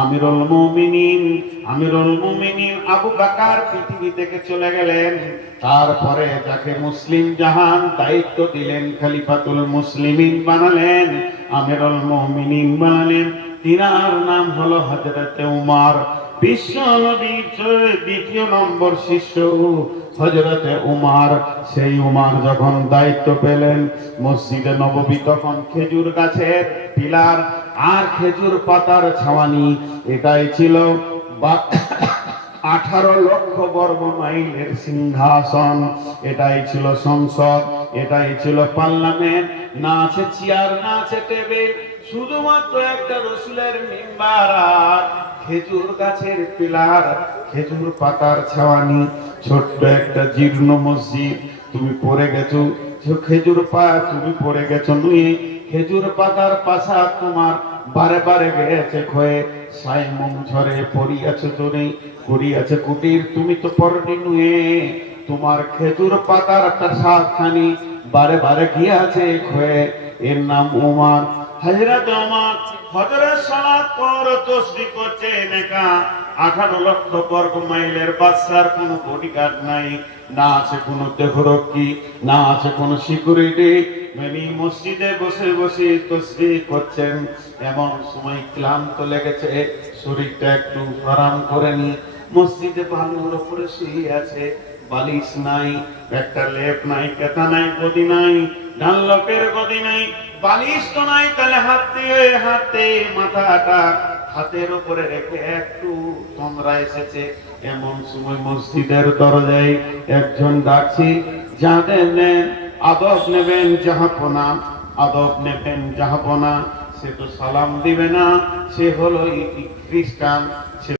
আমিরুল মুমিনিন আবু বকর পৃথিবী থেকে চলে গেলেন। তারপরে যাকে মুসলিম জাহান দায়িত্ব দিলেন, খলিফাতুল মুসলিমিন বানালেন, আমিরুল মুমিনিন বানালেন, তিনার নাম হলো হযরতে উমর। বিশ্ব নবীর দ্বিতীয় নম্বর শিষ্য হযরতে উমর। সেই উমর যখন দায়িত্ব পেলেন, মসজিদে নববী তখন খেজুর গাছের পিলার আর খেজুর পাতার ছাওয়ানি। এটাই ছিল 18 লক্ষ বর্গ মাইলের সিংহাসন। এটাই ছিল সংসদ, এটাই ছিল পার্লামেন্ট। না আছে চেয়ার, না আছে টেবিল, শুধুমাত্র একটা রসুলের মিম্বার আর খেজুর গাছের পিলার, খেজুর পাতার ছাওয়ানি। ছোট্ট একটা জীর্ণ মসজিদ। তুমি পড়ে গেছো খেজুর তুমি পড়ে গেছো নুয়ে, খেজুর পাতার পাশা তোমার বারে বারে গেছে ক্ষয়ে, সাইমুম ঝরে পড়িয়াছে জোরে, করিয়াছে কুটির, তুমি তো পরনি নুয়ে, তোমার খেজুর পাতার পাশাখানি বারে বারে গিয়াছে ক্ষয়ে। এর নাম উমর। হযরত উমর ফজরের সালাত পর তসবিহ করছে, নেকা 18 লক্ষ বর্গ মাইলের বাদশার কোনো বডিগার্ড নাই, না আছে কোনো দেহরক্ষী, না আছে কোনো সিকিউরিটি। মেনি মসজিদে বসে বসে তসবিহ করছেন। এমন সময় ক্লান্ত লেগেছে, শরীরটা একটু আরাম করে নি। মসজিদে বালুর উপরে শুয়ে আছে, বালিশ নাই, একটা লেপ নাই, কেতা নাই, গদি নাই, ডানলপের গদি নাই, বালিশ তো নাই, তাহলে হাতে মাথাটা হাতের উপরে রেখে একটু তোমরা এসেছে। এমন সময় মসজিদের দরজায় একজন ডাকছে, যাদের আদব নেবেন জাহাপনা, আদব নেবেন জাহাপনা, সে তো সালাম দিবে না, সে হলো খ্রিস্টান।